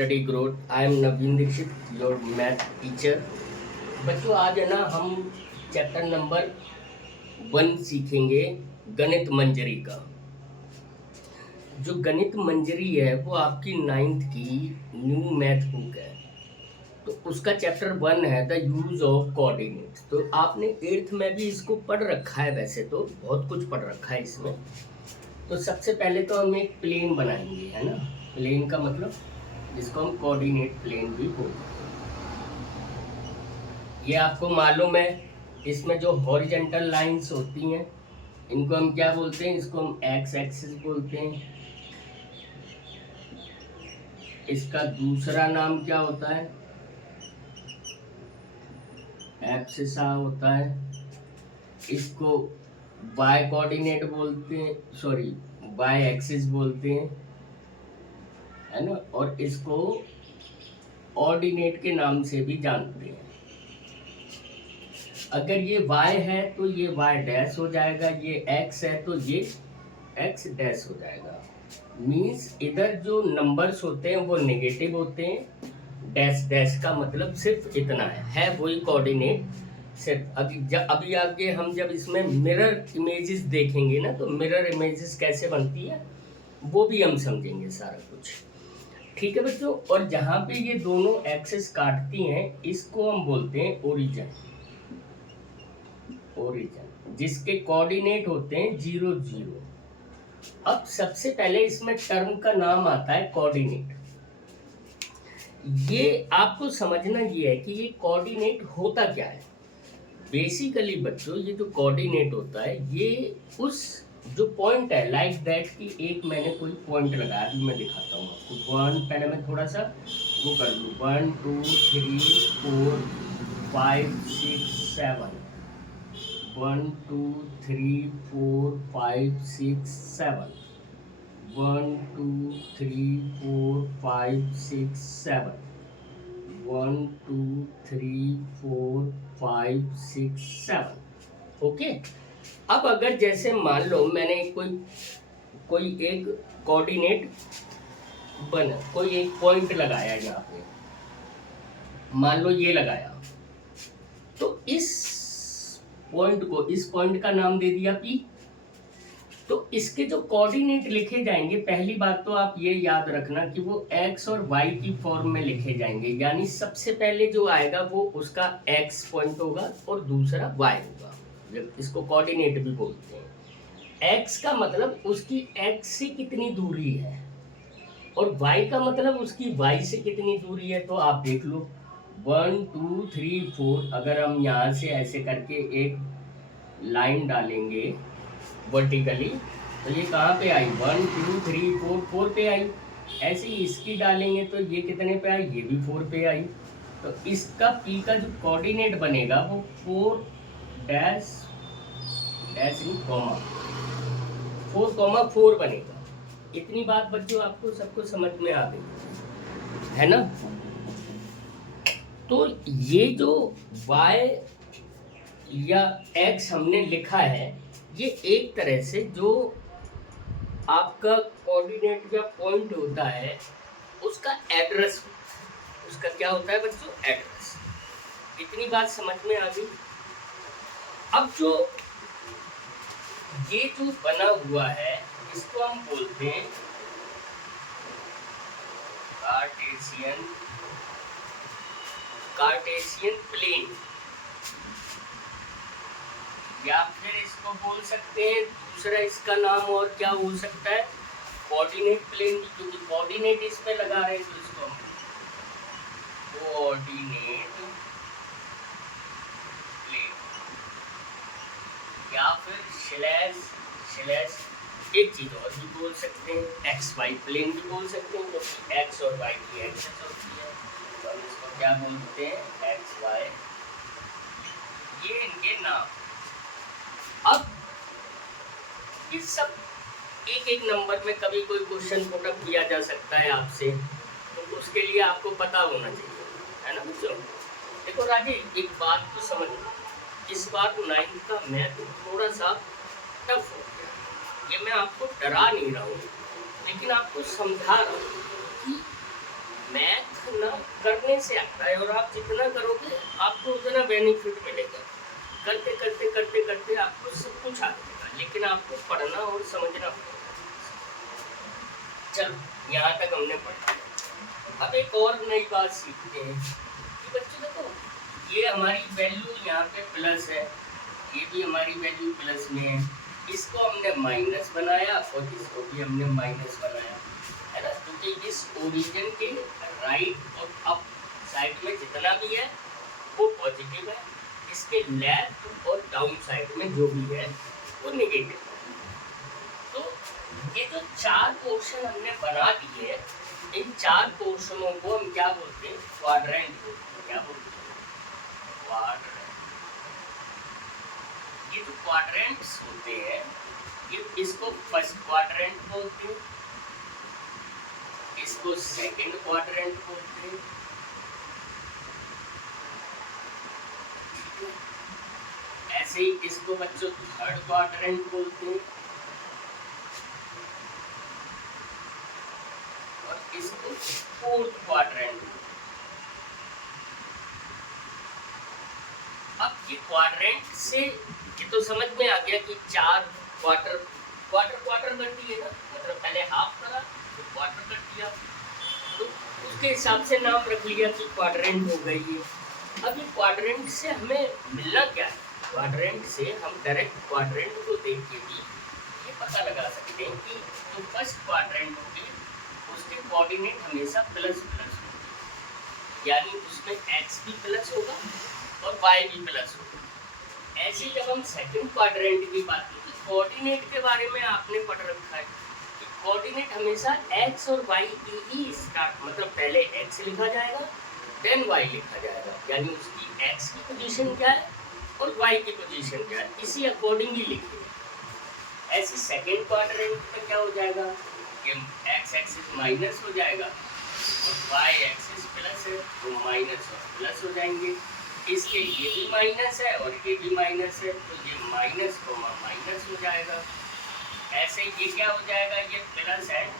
Study growth. I am Naveen Dixit, your math teacher. बच्चों आज है ना हम चैप्टर नंबर 1 सीखेंगे, गणित मंजरी का। जो गणित मंजरी है वो आपकी 9th की न्यू मैथ बुक है, तो उसका चैप्टर 1 है द यूज ऑफ कोऑर्डिनेट। तो आपने 8th में भी इसको पढ़ रखा है, वैसे तो बहुत कुछ पढ़ रखा है इसमें। तो सबसे पहले तो हम एक प्लेन बनाएंगे, है ना। प्लेन का मतलब जिसको हम कोऑर्डिनेट प्लेन भी बोलते हैं। ये आपको मालूम है, इसमें जो हॉरिजॉन्टल लाइंस होती हैं इनको हम क्या बोलते हैं, इसको हम एक्स एक्सिस बोलते हैं। इसका दूसरा नाम क्या होता है, एब्सिसा होता है। इसको वाई कोऑर्डिनेट बोलते हैं, सॉरी वाई एक्सिस बोलते हैं, है ना। और इसको ऑर्डिनेट के नाम से भी जानते हैं। अगर ये y है तो ये y डैश हो जाएगा, ये x है तो ये x डैश हो जाएगा। मीन्स इधर जो नंबर्स होते हैं वो नेगेटिव होते हैं। डैश डैश का मतलब सिर्फ इतना है वही कोऑर्डिनेट सिर्फ। अभी आगे हम जब इसमें मिरर इमेजेस देखेंगे ना, तो मिरर इमेजेस कैसे बनती है वो भी हम समझेंगे सारा कुछ। ठीक है बच्चों। और जहाँ पे ये दोनों एक्सिस काटती हैं इसको हम बोलते हैं ओरिजिन। ओरिजिन जिसके कोऑर्डिनेट होते हैं 0 0। अब सबसे पहले इसमें टर्म का नाम आता है कोऑर्डिनेट। ये आपको समझना ये है कि ये कोऑर्डिनेट होता क्या है। बेसिकली बच्चों ये जो कोऑर्डिनेट होता है ये उस जो पॉइंट है, लाइक दैट कि एक मैंने कोई पॉइंट लगाया, अभी मैं दिखाता हूँ आपको। 1 पहले मैं थोड़ा सा वो कर लूँ, 1 2 3 4 5 6 7, 1 2 3 4 5 6 7, 1 2 3 4 5 6 7, 1 2 3 4 5 6 7। ओके। अब अगर जैसे मान लो मैंने कोई एक कोऑर्डिनेट बना, कोई एक पॉइंट लगाया यहाँ पे, मान लो ये लगाया, तो इस पॉइंट का नाम दे दिया P। तो इसके जो कोऑर्डिनेट लिखे जाएंगे, पहली बात तो आप ये याद रखना कि वो x और y की फॉर्म में लिखे जाएंगे। यानी सबसे पहले जो आएगा वो उसका x पॉइंट होगा और दूसरा y होगा। इसको कोऑर्डिनेट भी बोलते हैं। x का मतलब उसकी x से कितनी दूरी है और y का मतलब उसकी y से कितनी दूरी है। तो आप देख लो 1 2 3 4, अगर हम यहाँ से ऐसे करके एक लाइन डालेंगे वर्टिकली, तो ये कहाँ पे आई, 1 2 3 4 4 पे आई। ऐसे ही इसकी डालेंगे तो ये कितने पे आई, ये भी 4 पे आई। तो इसका P का जो कोऑर्डिनेट बनेगा वो 4 डैश डैश इन कॉमा 4 बनेगा। इतनी बात बच्चों आपको सबको समझ में आ गई है ना। तो ये जो y या x हमने लिखा है, ये एक तरह से जो आपका कोऑर्डिनेट या पॉइंट होता है उसका एड्रेस, उसका क्या होता है बच्चों, एड्रेस। इतनी बात समझ में आ गई। अब जो ये जो बना हुआ है इसको हम बोलते हैं कार्टेशियन प्लेन, या फिर इसको बोल सकते हैं दूसरा इसका नाम और क्या हो सकता है, कोऑर्डिनेट प्लेन, क्योंकि कोऑर्डिनेट इस पे लगा रहे हैं तो इसको हम कोऑर्डिनेट प्लेन, या फिर स्लैश एक चीज और भी बोल सकते हैं, एक्स वाई प्लेन भी बोल सकते हैं, क्योंकि एक्स और वाई की एक्सेस होती है तो हम इसको क्या बोलते हैं, एक्स वाई। ये इनके नाम। अब इस सब एक एक नंबर में कभी कोई क्वेश्चन पुटअप किया जा सकता है आपसे, तो उसके लिए आपको पता होना चाहिए, है ना बच्चों। देखो राजे एक बात तो समझ, इस बार 9th का मैथ थोड़ा सा टफ हो गया। ये मैं आपको डरा नहीं रहा हूँ, लेकिन आपको समझा रहा हूँ कि मैथ करने से आता है, और आप जितना करोगे आपको उतना बेनिफिट मिलेगा। करते करते करते करते आपको सब कुछ आ जाएगा, लेकिन आपको पढ़ना और समझना पड़ेगा। चलो यहाँ तक हमने पढ़ा। अब एक और नई बात सीखते हैं कि बच्चों देखो, ये हमारी वैल्यू यहाँ पे प्लस है, ये भी हमारी वैल्यू प्लस में है, इसको हमने माइनस बनाया और इसको भी हमने माइनस बनाया, है ना। क्योंकि इस ओरिजिन के राइट और अप साइड में जितना भी है वो पॉजिटिव है, इसके लेफ्ट और डाउन साइड में जो भी है वो नेगेटिव है। तो ये जो चार पोर्शन हमने बना दिए, इन चार पोर्शनों को हम क्या बोलते हैं? क्वाड्रेंट बोलते हैं। क्या बोलते हैं? क्वाड्रेंट। ये जो क्वाड्रेंट्स होते हैं, ये इसको फर्स्ट क्वाड्रेंट बोलते हैं, इसको सेकंड क्वाड्रेंट बोलते हैं, ऐसे ही इसको बच्चों थर्ड क्वाड्रेंट बोलते हैं, और इसको फोर्थ क्वाड्रेंट। अब ये क्वाड्रेंट से ये तो समझ में आ गया कि चार क्वार्टर क्वार्टर कर दिए ना, मतलब पहले हाफ करा तो क्वार्टर कर दिया, तो उसके हिसाब से नाम रख लिया कि क्वाड्रेंट हो गई ये। अब ये क्वाड्रेंट से हमें मिलना क्या है? क्वाड्रेंट से हम डायरेक्ट क्वाड्रेंट को देख के भी ये पता लगा सकते हैं कि जो फर्स्ट क्वाड्रेंट होगी उसके कोऑर्डिनेट हमेशा प्लस प्लस होगी, यानी उसमें एक्स भी प्लस होगा और वाई भी प्लस होगा। ऐसे जब हम सेकंड क्वाड्रेंट की बात की, कोऑर्डिनेट के बारे में आपने पढ़ रखा है कि कोऑर्डिनेट हमेशा एक्स और वाई की ही स्टार्ट, मतलब पहले एक्स लिखा जाएगा देन वाई लिखा जाएगा, यानी उसकी एक्स की पोजीशन क्या है और वाई की पोजीशन क्या है, इसी अकॉर्डिंग ही लिखेंगे। ऐसे सेकंड क्वाड्रेंट में क्या हो जाएगा कि एक्स एक्सिस माइनस हो जाएगा और वाई एक्सिस प्लस है, तो माइनस और प्लस हो जाएंगे। इसके ये भी माइनस है और ये भी माइनस है, तो ये माइनस को माइनस हो जाएगा। ऐसे ये क्या हो जाएगा? ये प्लस एंड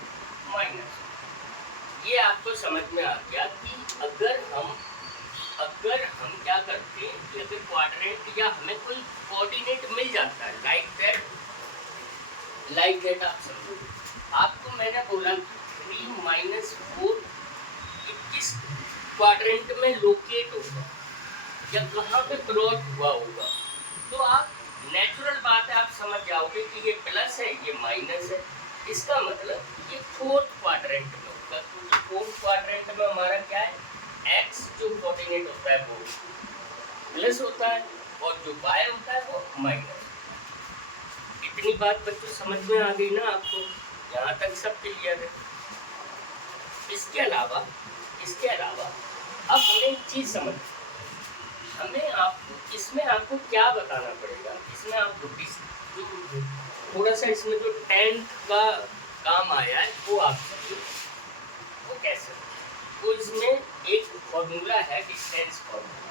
माइनस। ये आपको समझ में आ गया कि अगर हम क्या करते हैं कि अगर क्वाड्रेंट या हमें कोई कोऑर्डिनेट मिल जाता है लाइक दैट आप समझो, आपको मैंने बोला 3 - 4 किस क्वाड्रेंट में लोकेट होगा या कहाँ पे प्लॉट हुआ होगा, तो आप नेचुरल बात है आप समझ जाओगे कि ये प्लस है ये माइनस है, इसका मतलब ये फोर्थ क्वाड्रेंट में होगा। क्योंकि फोर्थ क्वाड्रेंट में हमारा क्या है, एक्स जो कोऑर्डिनेट होता है वो प्लस होता है और जो वाई होता है वो माइनस। इतनी बात बच्चों समझ में आ गई ना आपको? यहाँ तक सब क्लियर है। इसके अलावा अब हमें एक चीज़ समझ, हमें आपको इसमें आपको क्या बताना पड़ेगा, इसमें आपको जो थोड़ा सा इसमें जो 10th का काम आया है वो आप वो कैसे, तो इसमें एक फॉर्मूला है डिस्टेंस फॉर्मूला।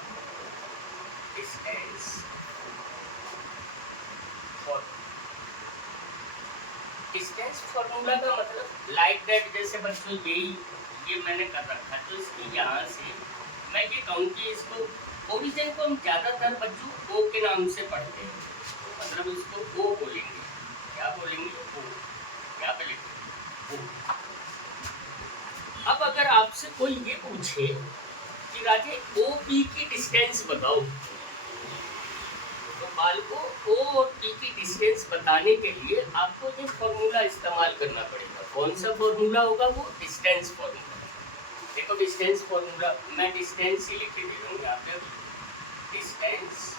डिस्टेंस फॉर्मूला का मतलब लाइक दैट, जैसे बच्चों ये मैंने कर रखा है, तो इसकी यहाँ से मैं ये कहूँ कि इसको ओरिजिन को हम ज़्यादातर बच्चों ओ के नाम से पढ़ते हैं, मतलब इसको ओ बोलेंगे। क्या बोलेंगे? ओ। क्या बोलेंगे? ओ। अब अगर आपसे कोई ये पूछे कि राजे ओ पी की डिस्टेंस बताओ, तो बालको ओ और पी की डिस्टेंस बताने के लिए आपको ये फॉर्मूला इस्तेमाल करना पड़ेगा। कौन सा फॉर्मूला होगा? वो डिस्टेंस फॉर्मूला। देखो डिस्टेंस फॉर्मूला, मैं डिस्टेंस ही लिख के दे दूँ यहाँ पे, डिस्टेंस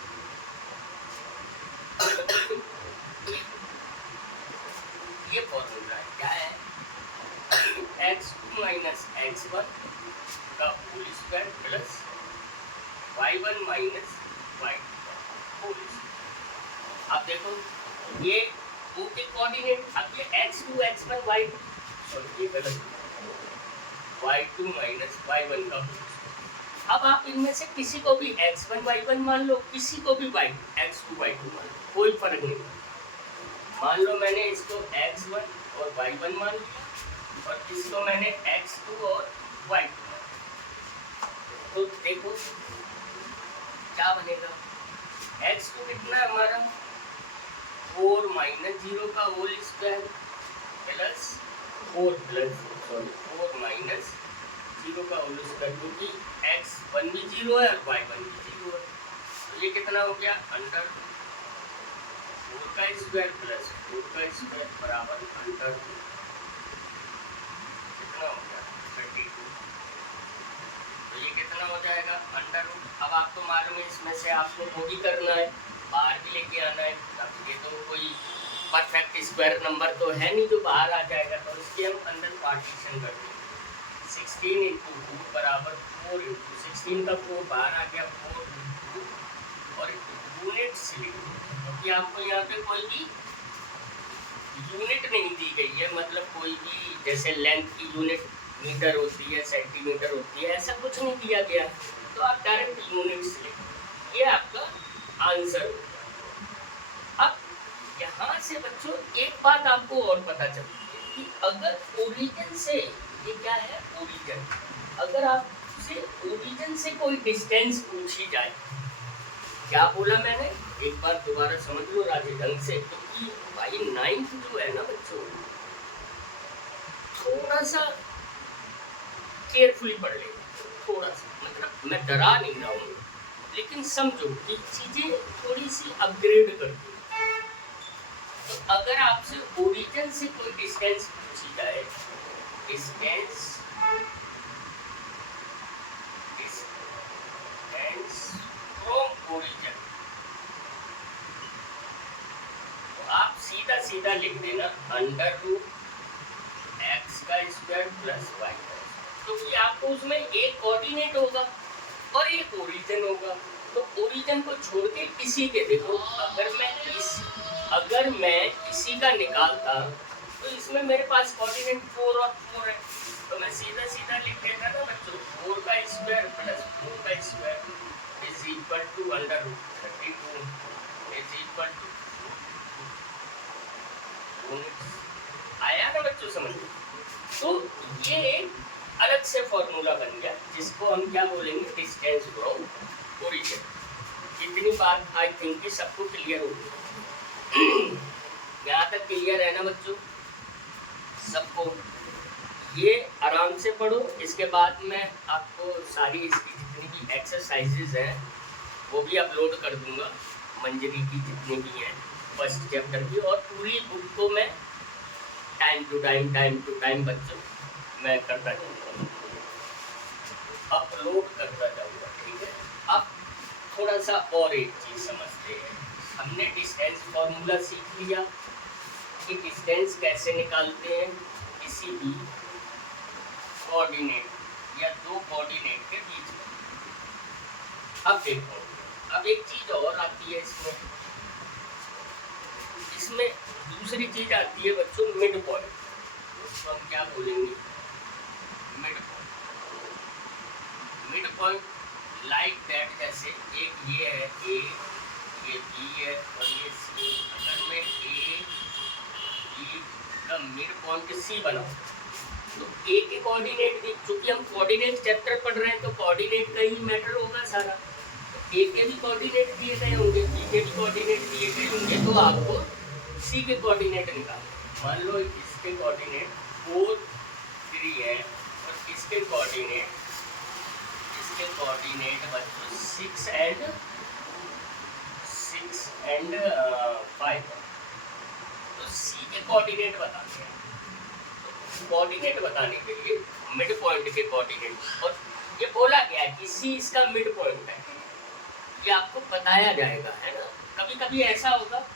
ये फॉर्मूला क्या है? x2 - x1 का whole square plus y1 - y2 whole square. अब देखो ये ओ के कोऑर्डिनेट, अब ये x2 x1 y2, सॉरी ये गलत, y2 - y1 का होल। अब आप इनमें से किसी को भी x1 y1 मान लो, किसी को भी x2 y2 मान लो, कोई फर्क नहीं पड़ता। मान लो मैंने इसको x1 और y1 मान लिया और इसको मैंने x2 और y2 मान लिया। तो देखो क्या बनेगा, x तो कितना है हमारा 4 माइनस 0 का होल स्क्वायर प्लस 4 माइनस 0 का होल स्क्वायर, क्योंकि x 1 भी 0 है और y 1 भी 0 है, तो ये कितना हो गया अंडर 4 का स्क्वायर प्लस 4 का स्क्वायर बराबर अंडर कितना हो गया 32। तो ये कितना हो जाएगा अंडर रूट। अब आपको मालूम है इसमें से आपको वो भी करना है, बाहर भी लेके आना है। अब ये तो कोई परफेक्ट स्क्वायर नंबर तो है नहीं जो बाहर आ जाएगा, तो इसके हम अंदर पार्टीशन कर देंगे। 16 इंटू 2 बराबर 4 इंटू 16 का 4 बाहर आ गया 4 इंटू और यूनिट स्लिप, क्योंकि आपको यहाँ पे कोई भी यूनिट नहीं दी गई है, मतलब कोई भी जैसे लेंथ की यूनिट मीटर होती है सेंटीमीटर होती है ऐसा कुछ नहीं दिया गया, तो आप डायरेक्ट यूनिट स्लिप, ये आपका आंसर होगा। अब यहाँ से बच्चों एक बात आपको और पता चलती है कि अगर ओरिजिन से, ये क्या है ओरिजिन, अगर आपसे ओरिजिन से कोई डिस्टेंस पूछी जाए, क्या बोला मैंने एक बार दोबारा समझ लो राजे ढंग से, क्योंकि भाई 9th जो है ना बच्चों थोड़ा सा केयरफुली पढ़ लेना, थोड़ा सा, मतलब मैं डरा नहीं रहा हूँ, लेकिन समझो कि चीजें थोड़ी सी अपग्रेड कर दी। तो अगर आपसे ओरिजिन से कोई डिस्टेंस पूछी जाए, डिस्टेंस फ्रॉम ओरिजिन, तो आप सीधा सीधा लिख देना अंडर रूट एक्स का स्क्वायर प्लस वाई, क्योंकि आपको उसमें एक कोऑर्डिनेट होगा और एक ओरिजिन होगा, तो ओरिजिन को छोड़ के इसी के देखो, अगर मैं इसी का निकालता तो इसमें मेरे पास कोऑर्डिनेट 4 और 4 है, तो मैं सीधा सीधा लिख देता ना बच्चों 4 का स्क्वायर प्लस 4 का square is equal to under root 32 is equal to, आया ना बच्चों समझ। तो ये अलग से फॉर्मूला बन गया जिसको हम क्या बोलेंगे डिस्टेंस फ्रॉम ओरिजिन। इतनी बात आई थिंक कि सबको क्लियर हो गई, यहाँ तक क्लियर है ना बच्चों सबको? ये आराम से पढ़ो, इसके बाद मैं आपको सारी इसकी जितनी भी एक्सरसाइजेज हैं वो भी अपलोड कर दूंगा, मंजरी की जितनी भी हैं फर्स्ट चैप्टर की, और पूरी बुक को मैं टाइम टू टाइम बच्चों मैं करता जाऊँगा, अपलोड करता जाऊँगा, ठीक है। अब थोड़ा सा और एक चीज़ समझते हैं, हमने डिस्टेंस फॉर्मूला सीख लिया कि डिस्टेंस कैसे निकालते हैं किसी भी कोऑर्डिनेट या दो कोऑर्डिनेट के बीच में। अब देखो, अब एक चीज़ और आती है इसमें दूसरी चीज़ आती है बच्चों मिड पॉइंट, तो हम क्या बोलेंगे mid point. Mid point like that, जैसे एक ये है ए, ये बी है और ये सी, अगर मैं ए बी का मिड पॉइंट सी बनाऊं तो ए के कोऑर्डिनेट भी, क्योंकि हम कोऑर्डिनेट चैप्टर पढ़ रहे हैं तो कोऑर्डिनेट का ही मैटर होगा सारा, तो ए के भी कोऑर्डिनेट दिए गए होंगे, बी के भी कोऑर्डिनेट दिए गए होंगे, तो आपको सी के कोऑर्डिनेट निकालना। मान लो इसके कोऑर्डिनेट 4 3 है और इसके कोऑर्डिनेट बच्चों 6 एंड 5, तो सी के कोऑर्डिनेट बताते हैं। कोऑर्डिनेट बताने के लिए मिड पॉइंट के कोऑर्डिनेट, और ये बोला गया है कि सी इसका मिड पॉइंट है, ये आपको बताया जाएगा, है ना। कभी कभी ऐसा होगा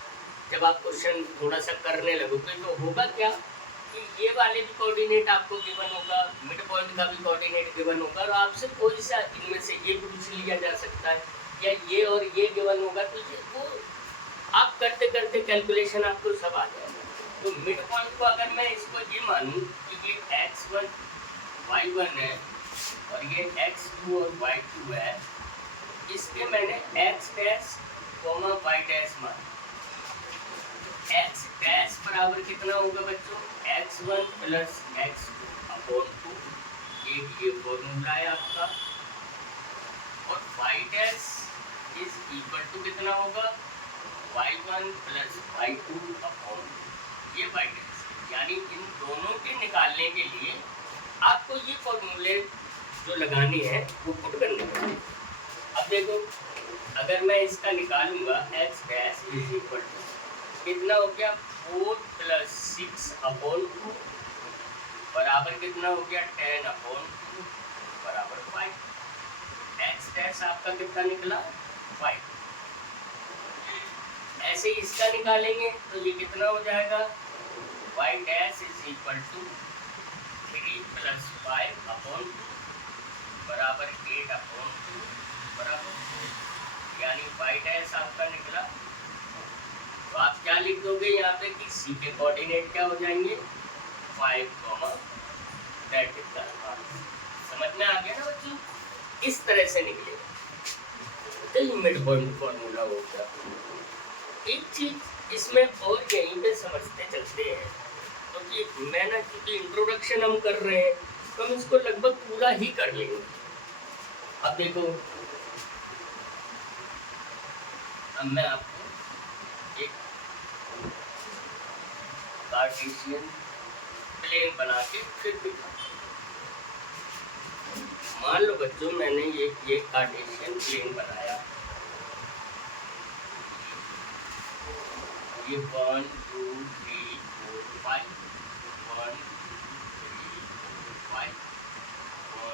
जब आप क्वेश्चन थोड़ा सा करने लगोगे तो होगा क्या कि ये वाले भी कोऑर्डिनेट आपको गिवन होगा, मिड पॉइंट का भी कोऑर्डिनेट गिवन होगा, और आपसे कोई सा इनमें से ये पूछ लिया जा सकता है, या ये और ये गिवन होगा, तो ये वो आप करते करते कैलकुलेशन आपको सब आ जाएगा। तो मिड पॉइंट को अगर मैं इसको ये मानूं कि ये x1 y1 है और ये x2 और y2 है, इसके मैंने x डैश y डैश मान, x डैश बराबर कितना होगा बच्चों x1 प्लस x2 अपॉन 2, ये फॉर्मूला है आपका। और y dash is equal to कितना होगा, y1 प्लस y2 अपॉन ये वाई डैश। यानी इन दोनों के निकालने के लिए आपको ये फॉर्मूले जो लगाने हैं वो पुट करने हैं। अब देखो, अगर मैं इसका निकालूंगा x dash is equal to कितना हो गया 4 प्लस 6 अपॉन 2 बराबर कितना हो गया 10 अपॉन 2 बराबर 5। x डैश आपका कितना निकला 5। ऐसे ही इसका निकालेंगे तो ये कितना हो जाएगा y dash is equal to 3 plus 5 upon 2 बराबर 8 अपॉन 2 बराबर 4। यानी y डैश आपका निकला। तो आप क्या लिख दोगे यहाँ पे कि c के कोऑर्डिनेट क्या हो जाएंगे 5, दैट इज द आंसर। समझ में आ गया ना बच्चों, इस तरह से निकलेगा लिमिट पॉइंट फॉर्मूला हो गया। एक चीज इसमें और यहीं पे समझते चलते हैं, क्योंकि तो मैं ना क्योंकि इंट्रोडक्शन हम कर रहे हैं तो हम इसको लगभग पूरा ही कर लेंगे। अब देखो, अब मैं आपको एक कार्टेशियन प्लेन बना के फिर दिखाऊंगा। मान लो बच्चों मैंने ये कार्टेशियन प्लेन बनाया, ये 1 2 3 4 5 1 2 3 4 5 1 2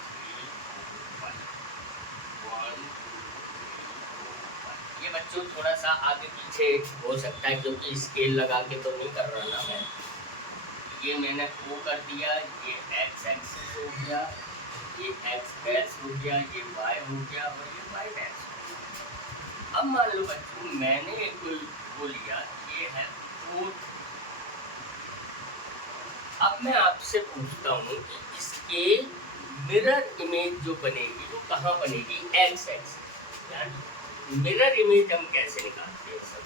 3 4 5 1 2 3 4 5। ये बच्चों थोड़ा सा आगे पीछे हो सकता है क्योंकि स्केल लगा के तो नहीं कर रहा ना मैं। ये मैंने O कर दिया, ये x एक्सिस हो गया, ये x डैश हो गया, ये y हो गया और ये y डैश। अब मान लो बच्चों मैंने एक वो लिया, ये है 4। अब मैं आपसे पूछता हूँ कि इसके मिरर इमेज जो बनेगी वो कहाँ बनेगी, एक्स एक्सिस। यानी मिरर इमेज हम कैसे निकालते हैं सब।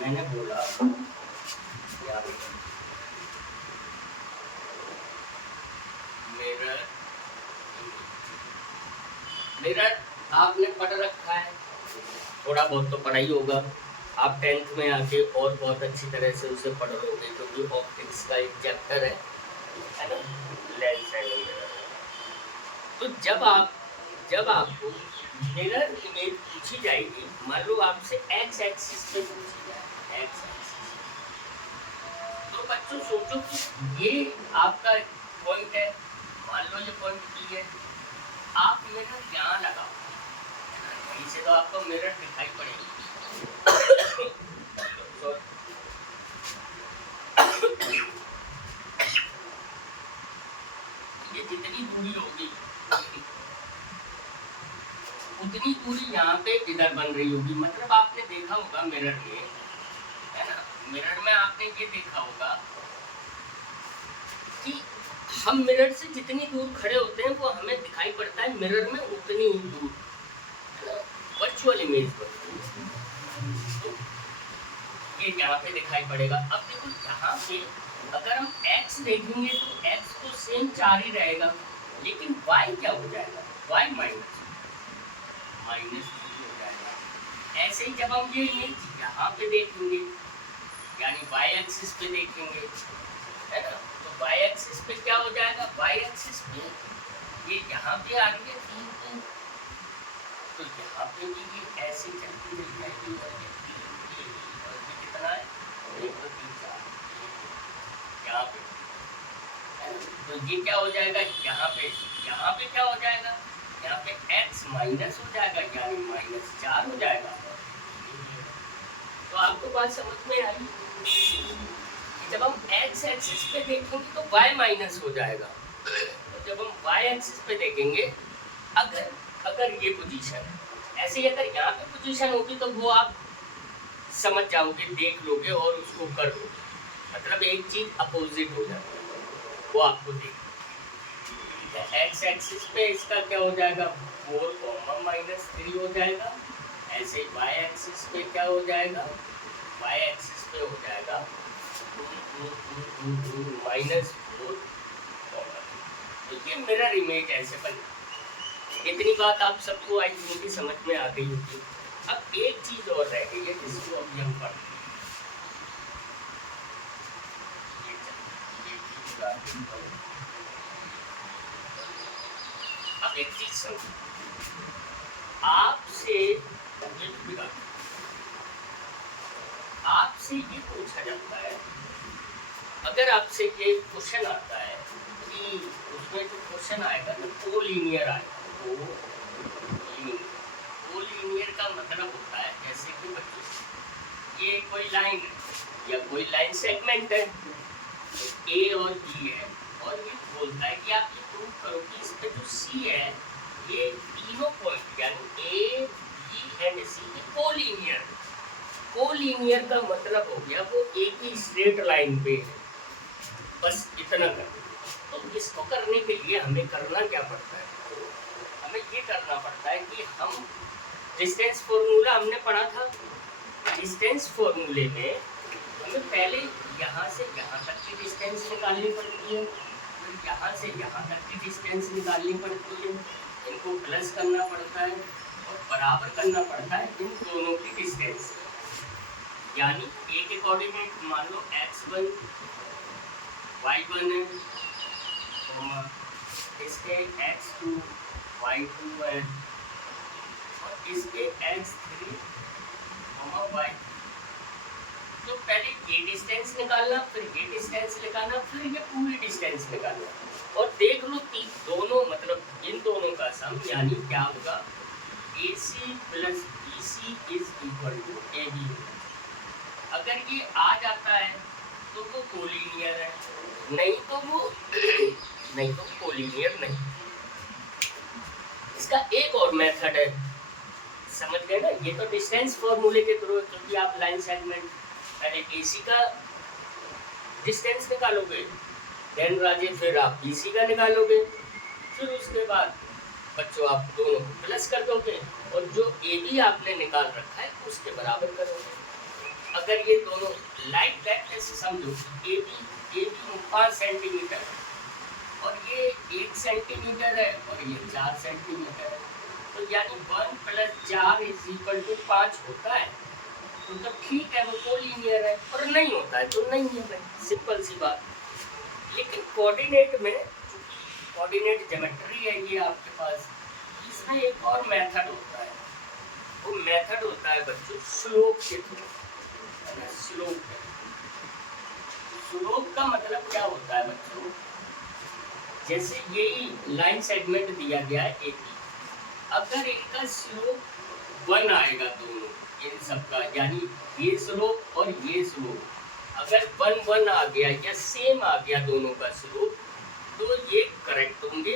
मैंने बोला यार मिरर आपने पढ़ रखा है, थोड़ा बहुत तो पढ़ाई होगा। आप 10th में आके और बहुत अच्छी तरह से उसे पढ़ लोगे क्योंकि ऑप्टिक्स का एक चैप्टर है ना, लेंस एंड मिरर। तो जब आपको मिरर इमेज पूछी जाएगी, मान लो आपसे एक्स एक्सिस पे पूछी जाए एक्स एक्सिस, तो बच्चों सोचो कि ये आपका पॉइंट है, मान लो ये पॉइंट P है, आप मिरर यहाँ लगाओ, वहीं से तो आपको मिरर दिखाई पड़ेगी। ये जितनी दूरी होगी उतनी दूरी यहाँ पे इधर बन रही होगी। मतलब आपने देखा होगा मिरर में, है ना, मिरर में आपने ये देखा होगा कि हम मिरर से जितनी दूर खड़े होते हैं वो हमें दिखाई पड़ता है मिरर में उतनी ही दूर, वर्चुअल इमेज पर ये यहाँ पे दिखाई पड़ेगा। अब देखो यहाँ पे अगर हम x देखेंगे तो x तो सेम 4 ही रहेगा, लेकिन y क्या हो जाएगा, y माइनस हो जाएगा। ऐसे ही जब हम ये इमेज यहाँ पे देखेंगे यानी y एक्सिस पे देखेंगे, है ना, तो y एक्सिस पे क्या हो जाएगा, y एक्सिस पे ये यहाँ पे आ रही है 3, तो यहाँ पे भी ये ऐसे चलती चली जाएगी और ये कितना है 1 2 3 4 यहाँ पे। तो ये क्या हो जाएगा, यहाँ पे क्या हो जाएगा, यहाँ पे x माइनस हो जाएगा यानी -4 हो जाएगा। तो आपको बात समझ में आई, जब हम x एक्सिस पे देखेंगे तो y माइनस हो जाएगा, तो जब हम y एक्सिस पे देखेंगे अगर ये पोजीशन है, ऐसे ही अगर यहाँ पे पोजीशन होगी तो वो आप समझ जाओगे, देख लोगे और उसको कर लोगे। मतलब एक चीज अपोजिट हो जाती है, वो आपको देख। एक्स एक्सिस पे इसका क्या हो जाएगा 4, -3 हो जाएगा। ऐसे ही वाई एक्सिस पे क्या हो जाएगा, वाई एक्सिस पे हो जाएगा -4। तो ये मिरर इमेज ऐसे बना। इतनी बात आप सबको आई थिंक समझ में आ गई होगी। अब एक चीज और रह गई है जिसको अभी हम पढ़ते हैं। अब एक चीज समझो, आपसे ये पूछा जाता है, अगर आपसे ये क्वेश्चन आता है कि उसमें जो क्वेश्चन आएगा ना कोलिनियर आएगा। कोलिनियर का मतलब होता है जैसे कि बच्चों ये कोई लाइन है या कोई लाइन सेगमेंट है, ए और बी है, और ये बोलता है कि आप ये प्रूव करो कि इसमें जो सी है ये तीनों पॉइंट यानी ए बी एंड सी ये कोलिनियर। कोलिनियर का मतलब हो गया वो एक ही स्ट्रेट लाइन पे है, बस इतना कर। तो इसको करने के लिए हमें करना क्या पड़ता है, हमें ये करना पड़ता है कि हम डिस्टेंस फॉर्मूला हमने पढ़ा था। डिस्टेंस फॉर्मूले में हमें पहले यहाँ से यहाँ तक की डिस्टेंस निकालनी पड़ती है, फिर यहाँ से यहाँ तक की डिस्टेंस निकालनी पड़ती है, इनको प्लस करना पड़ता है और बराबर करना पड़ता है इन दोनों की डिस्टेंस। यानी ए के कोऑर्डिनेट मान लो x1 y1 है, इसके x2 y2 है, और इसके x3 y। तो पहले ये डिस्टेंस निकालना, फिर ये डिस्टेंस निकालना, फिर ये पूरी डिस्टेंस निकालना, और देख लो दोनों मतलब इन दोनों का सम यानी क्या होगा, AC plus BC is equal to AB। अगर ये आ जाता है तो वो कोलिनियर है, नहीं तो वो कोलिनियर नहीं। इसका एक और मेथड है, समझ गए ना, ये तो डिस्टेंस फॉर्मूले के थ्रू, क्योंकि आप लाइन सेगमेंट पहले AC का डिस्टेंस निकालोगे, देन राजे फिर आप BC का निकालोगे, फिर उसके बाद बच्चों आप दोनों को प्लस कर दोगे और जो AB आपने निकाल रखा है उसके बराबर करोगे। अगर ये दोनों लाइक दैट ऐसे समझो, AB 5 सेंटीमीटर और ये 1 सेंटीमीटर है और ये 4 सेंटीमीटर है, तो यानी 1 + 4 = 5 होता है, तो ठीक है वो कोलिनियर है, और नहीं होता है तो नहीं है भाई, सिंपल सी बात। लेकिन कोऑर्डिनेट में कोऑर्डिनेट ज्योमेट्री है ये आपके पास, इसमें एक और मेथड होता है, वो मेथड होता है बच्चों स्लोप के थ्रू। स्लोप का मतलब क्या होता है बच्चों, जैसे यही लाइन सेगमेंट दिया गया है AP, अगर इनका स्लोप 1 आएगा दोनों इन सब का, यानी ये स्लोप और ये स्लोप अगर 1 1 आ गया या सेम आ गया दोनों का स्लोप, तो ये करेक्ट होंगे,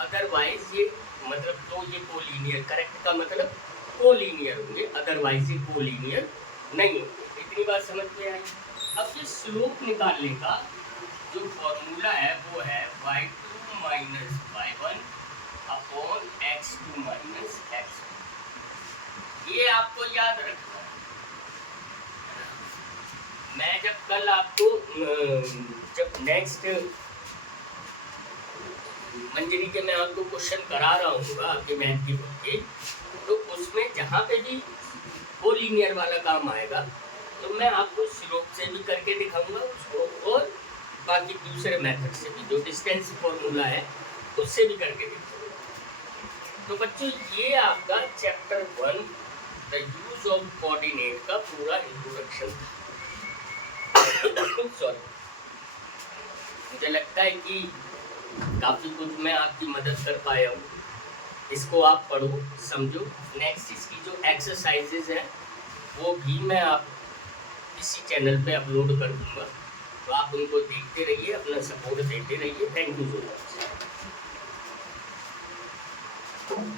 अदरवाइज ये मतलब तो ये कोलिनियर, करेक्ट का मतलब कोलिनियर होंगे, अदरवाइज ये कोलिनियर नहीं होंगे। इतनी बात समझ में आई। अब ये स्लोप निकालने का जो फॉर्मूला है वो है y2 - y1 upon x2 - x1। ये आपको याद रखना है। मैं जब कल आपको जब नेक्स्ट मंजरी के मैं आपको क्वेश्चन करा रहा हूँ आपके मैथ की बुक के, तो उसमें जहाँ पे भी कोलिनियर वाला काम आएगा तो मैं आपको स्लोप से भी करके दिखाऊंगा उसको, और बाकी दूसरे मेथड से भी जो डिस्टेंस फॉर्मूला है उससे भी करके दिखाऊंगा। तो बच्चों ये आपका chapter 1 the use of coordinate का पूरा इंट्रोडक्शन था। सॉरी, मुझे लगता है कि काफ़ी कुछ मैं आपकी मदद कर पाया हूँ। इसको आप पढ़ो, समझो। नेक्स्ट इसकी जो एक्सरसाइजेज हैं वो भी मैं आप इसी चैनल पे अपलोड कर दूँगा, तो आप उनको देखते रहिए, अपना सपोर्ट देते रहिए। Thank you so much.